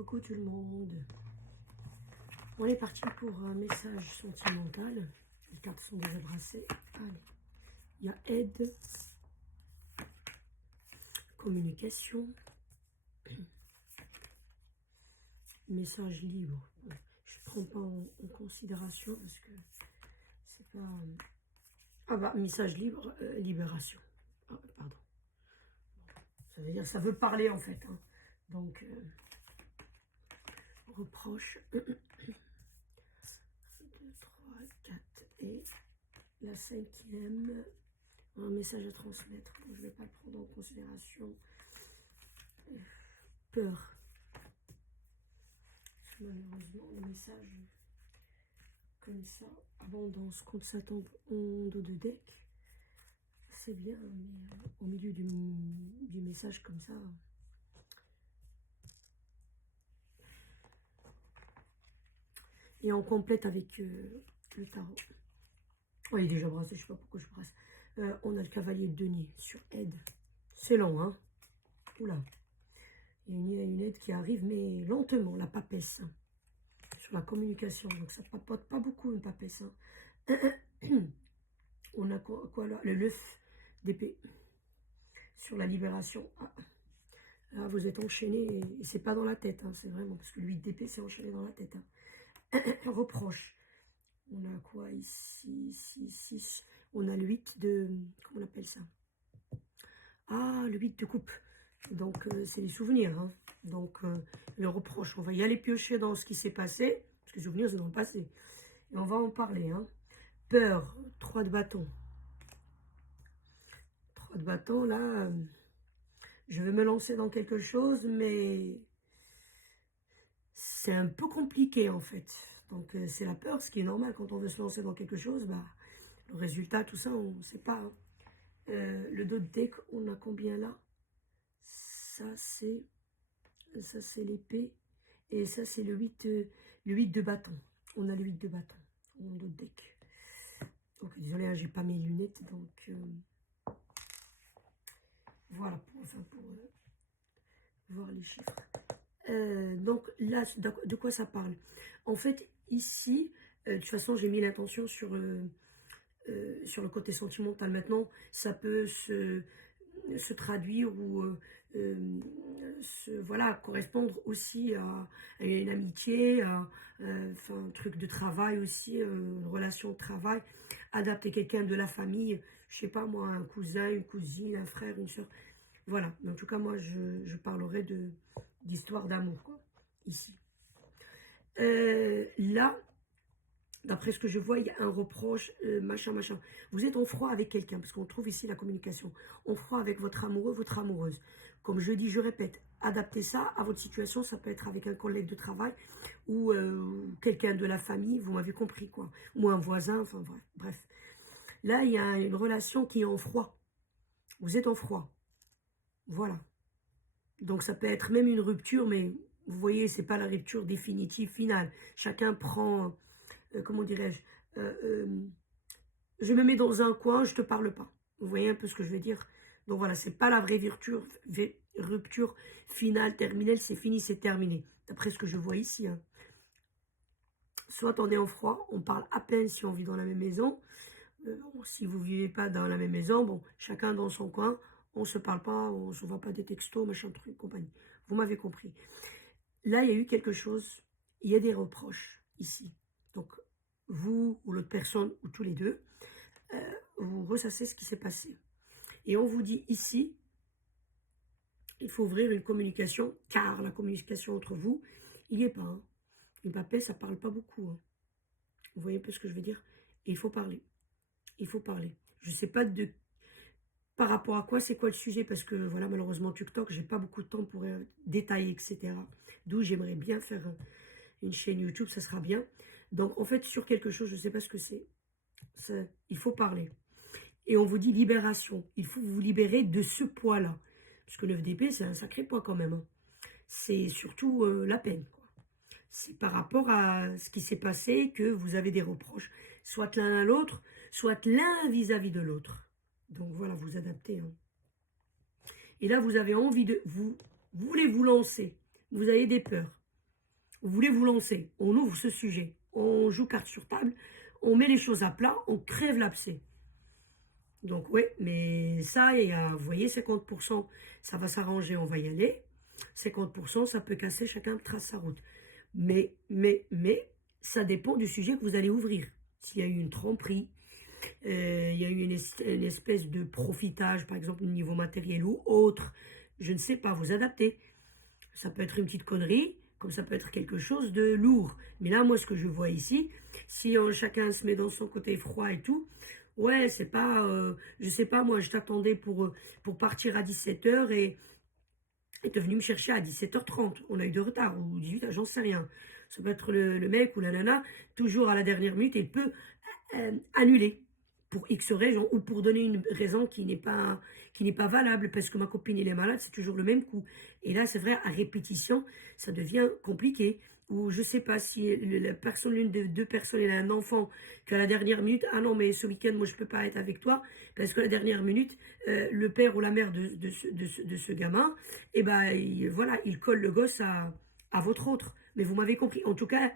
Coucou tout le monde. On est parti pour un message sentimental. Les cartes sont déjà brassées. Allez. Il y a aide, communication, message libre. Je ne prends pas en considération parce que c'est pas... Ah bah, message libre, libération. Ah, pardon. Ça veut dire, ça veut parler en fait. Hein. Donc, reproche. 1, 2, 3, 4 et la cinquième. Un message à transmettre. Donc, je ne vais pas le prendre en considération. Peur. Malheureusement, les messages comme ça, abondance, quand ça tombe en dos de deck, c'est bien, mais au milieu du message comme ça, et on complète avec le tarot. Oh, il est déjà brassé, je ne sais pas pourquoi je brasse. On a le cavalier de denier sur aide. C'est long, hein. Oula. Il y a une aide qui arrive, mais lentement, la papesse. Hein. Sur la communication, donc ça papote pas beaucoup une papesse. Hein. On a quoi là? Le 9 d'épée. Sur la libération. Ah. Là, vous êtes enchaîné, et c'est pas dans la tête, hein, c'est vraiment, parce que le 8 d'épée, c'est enchaîné dans la tête. Hein. Reproche. On a quoi ici, 6. On a le 8 de... Comment on appelle ça? Ah, le 8 de coupe. Donc, c'est les souvenirs. Hein. Donc, le reproche. On va y aller piocher dans ce qui s'est passé, parce que les souvenirs, c'est dans le passé. Et on va en parler. Hein. Peur, 3 de bâton. 3 de bâton, là, je vais me lancer dans quelque chose, mais c'est un peu compliqué, en fait. Donc, c'est la peur, ce qui est normal quand on veut se lancer dans quelque chose. Bah, le résultat, tout ça, on ne sait pas. Hein. Le dos de deck, on a combien là? Ça, c'est l'épée. Et ça, c'est le 8 de bâton. On a le 8 de bâton. On dos de deck. Donc, désolé, hein, j'ai pas mes lunettes, donc... voilà, pour voir les chiffres. Donc là, de quoi ça parle? En fait, ici, de toute façon, j'ai mis l'intention sur le côté sentimental. Maintenant, ça peut se traduire ou voilà, correspondre aussi à une amitié, enfin, un truc de travail aussi, une relation de travail, adapter quelqu'un de la famille, je sais pas moi, un cousin, une cousine, un frère, une soeur. Voilà, mais en tout cas, moi, je parlerai d'histoire d'amour, quoi, ici. Là, d'après ce que je vois, il y a un reproche, machin, machin. Vous êtes en froid avec quelqu'un, parce qu'on trouve ici la communication. En froid avec votre amoureux, votre amoureuse. Comme je dis, je répète, adaptez ça à votre situation. Ça peut être avec un collègue de travail ou quelqu'un de la famille, vous m'avez compris, quoi. Ou un voisin, enfin, bref. Là, il y a une relation qui est en froid. Vous êtes en froid. Voilà. Donc, ça peut être même une rupture, mais vous voyez, c'est pas la rupture définitive, finale. Chacun prend... comment dirais-je, je me mets dans un coin, je te parle pas. Vous voyez un peu ce que je veux dire? Donc voilà, c'est pas la vraie rupture finale, terminelle, c'est fini, c'est terminé. D'après ce que je vois ici. Hein. Soit on est en froid, on parle à peine si on vit dans la même maison. Si vous vivez pas dans la même maison, bon, chacun dans son coin, on se parle pas, on se voit pas des textos, machin truc, compagnie. Vous m'avez compris. Là, il y a eu quelque chose, il y a des reproches ici. Donc, vous ou l'autre personne, ou tous les deux, vous ressassez ce qui s'est passé. Et on vous dit ici, il faut ouvrir une communication, car la communication entre vous, il n'y est pas. Hein. Une papesse, ça ne parle pas beaucoup. Hein. Vous voyez un peu ce que je veux dire? Et il faut parler. Il faut parler. Je ne sais pas par rapport à quoi, c'est quoi le sujet, parce que voilà, malheureusement, TikTok, j'ai pas beaucoup de temps pour détailler, etc. D'où j'aimerais bien faire une chaîne YouTube, ça sera bien. Donc, en fait, sur quelque chose, je ne sais pas ce que c'est. Il faut parler. Et on vous dit libération. Il faut vous libérer de ce poids-là. Parce que 9 d'épée, c'est un sacré poids quand même. Hein. C'est surtout la peine. C'est par rapport à ce qui s'est passé que vous avez des reproches. Soit l'un à l'autre, soit l'un vis-à-vis de l'autre. Donc voilà, vous adaptez. Hein. Et là, vous avez envie de... Vous voulez vous lancer. Vous avez des peurs. Vous voulez vous lancer, on ouvre ce sujet, on joue carte sur table, on met les choses à plat, on crève l'abcès. Donc oui, mais ça, vous voyez, 50%, ça va s'arranger, on va y aller. 50%, ça peut casser, chacun trace sa route. Mais, ça dépend du sujet que vous allez ouvrir. S'il y a eu une tromperie, il y a eu une espèce de profitage, par exemple, au niveau matériel ou autre, je ne sais pas, vous adaptez. Ça peut être une petite connerie, comme ça peut être quelque chose de lourd. Mais là, moi, ce que je vois ici, si chacun se met dans son côté froid et tout, ouais, c'est pas, je sais pas, moi, je t'attendais pour partir à 17h et t'es venu me chercher à 17h30. On a eu de retard, ou 18h, j'en sais rien. Ça peut être le mec ou la nana, toujours à la dernière minute, et il peut annuler pour X raison ou pour donner une raison qui n'est pas valable parce que ma copine elle est malade, c'est toujours le même coup. Et là, c'est vrai, à répétition, ça devient compliqué. Ou je sais pas si la personne, l'une des deux personnes, elle a un enfant, qu'à la dernière minute, ah non, mais ce week-end, moi, je peux pas être avec toi, parce que la dernière minute, le père ou la mère de ce gamin, eh ben, voilà, il colle le gosse à votre autre. Mais vous m'avez compris. En tout cas,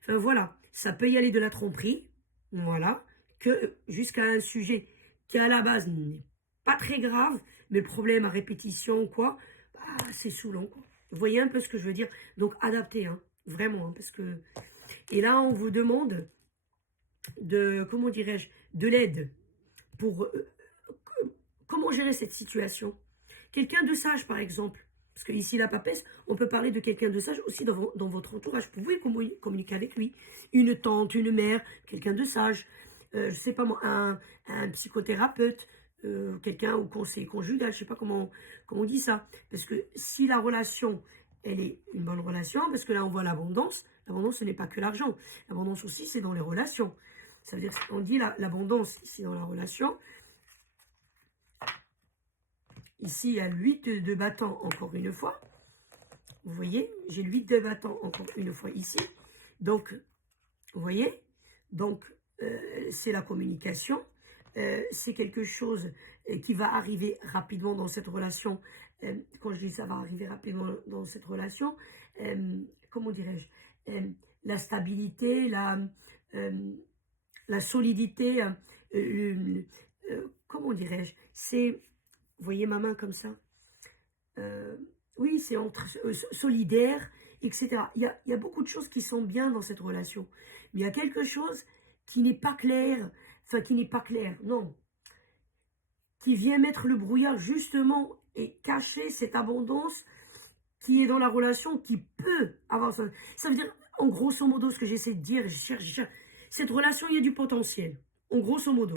enfin voilà, ça peut y aller de la tromperie, voilà, que jusqu'à un sujet qui à la base n'est pas très grave, mais le problème à répétition ou quoi, bah, c'est saoulant, quoi. Vous voyez un peu ce que je veux dire? Donc adaptez, hein, vraiment, hein, parce que... Et là, on vous demande de, comment dirais-je, de l'aide pour comment gérer cette situation. Quelqu'un de sage, par exemple. Parce que ici, la papesse, on peut parler de quelqu'un de sage aussi dans votre entourage. Vous pouvez communiquer avec lui. Une tante, une mère, quelqu'un de sage. Je sais pas moi, un psychothérapeute, quelqu'un au conseiller conjugal, je sais pas comment on dit ça. Parce que si la relation, elle est une bonne relation, parce que là, on voit l'abondance. L'abondance, ce n'est pas que l'argent. L'abondance aussi, c'est dans les relations. Ça veut dire qu'on dit l'abondance ici dans la relation. Ici, il y a le 8 de bâton encore une fois. Vous voyez, j'ai le 8 de bâton encore une fois ici. Donc, vous voyez, donc c'est la communication. C'est quelque chose qui va arriver rapidement dans cette relation. Quand je dis ça va arriver rapidement dans cette relation, comment dirais-je, la stabilité, la solidité, comment dirais-je, c'est... Vous voyez ma main comme ça? Oui, c'est entre solidaire, etc. Il y a beaucoup de choses qui sont bien dans cette relation. Mais il y a quelque chose qui n'est pas clair. Enfin, qui n'est pas clair, non. Qui vient mettre le brouillard justement et cacher cette abondance qui est dans la relation, qui peut avoir ça. Ça veut dire, en grosso modo, ce que j'essaie de dire, je cherche. Cette relation, il y a du potentiel. En grosso modo.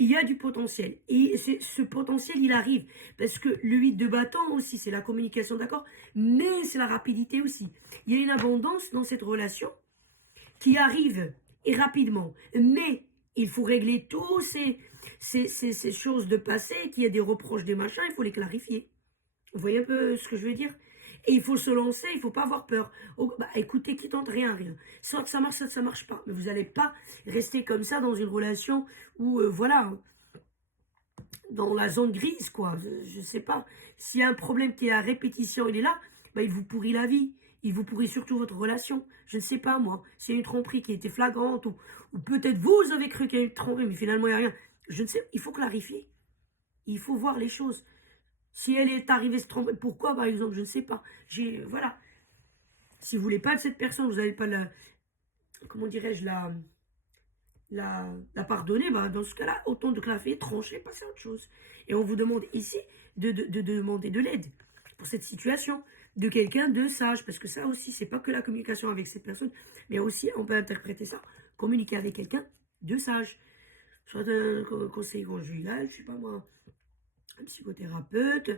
Il y a du potentiel. Et ce potentiel, il arrive. Parce que le 8 de bâton aussi, c'est la communication, d'accord? Mais c'est la rapidité aussi. Il y a une abondance dans cette relation qui arrive et rapidement. Mais il faut régler tous ces choses de passé, qu'il y a des reproches, des machins, il faut les clarifier. Vous voyez un peu ce que je veux dire? Et il faut se lancer, il ne faut pas avoir peur. Oh, bah, écoutez, qui tente rien. Soit ça marche, soit ça marche pas. Mais vous n'allez pas rester comme ça dans une relation où, voilà, dans la zone grise, quoi. Je ne sais pas. S'il y a un problème qui est à répétition, il est là, bah, il vous pourrit la vie. Il vous pourrit surtout votre relation. Je ne sais pas, moi. S'il y a une tromperie qui a été flagrante, ou peut-être vous avez cru qu'il y a une tromperie, mais finalement, il n'y a rien. Je ne sais, il faut clarifier. Il faut voir les choses. Si elle est arrivée se tromper, pourquoi par exemple, je ne sais pas. Voilà. Si vous voulez pas de cette personne, vous n'avez pas comment dirais-je, la pardonner, bah, dans ce cas-là, autant de clarifier, trancher, passer à autre chose. Et on vous demande ici de demander de l'aide pour cette situation, de quelqu'un de sage, parce que ça aussi, c'est pas que la communication avec cette personne, mais aussi, on peut interpréter ça, communiquer avec quelqu'un de sage. Soit un conseiller conjugal, je sais pas moi, un psychothérapeute,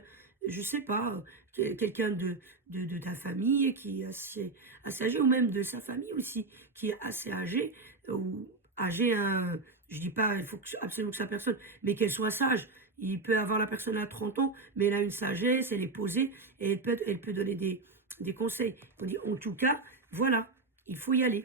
je sais pas, quelqu'un de ta famille qui est assez âgé, ou même de sa famille aussi, qui est assez âgé, ou âgé, hein, je dis pas, il faut absolument que sa personne, mais qu'elle soit sage. Il peut avoir la personne à 30 ans, mais elle a une sagesse, elle est posée, et elle peut donner des conseils. On dit, en tout cas, voilà, il faut y aller.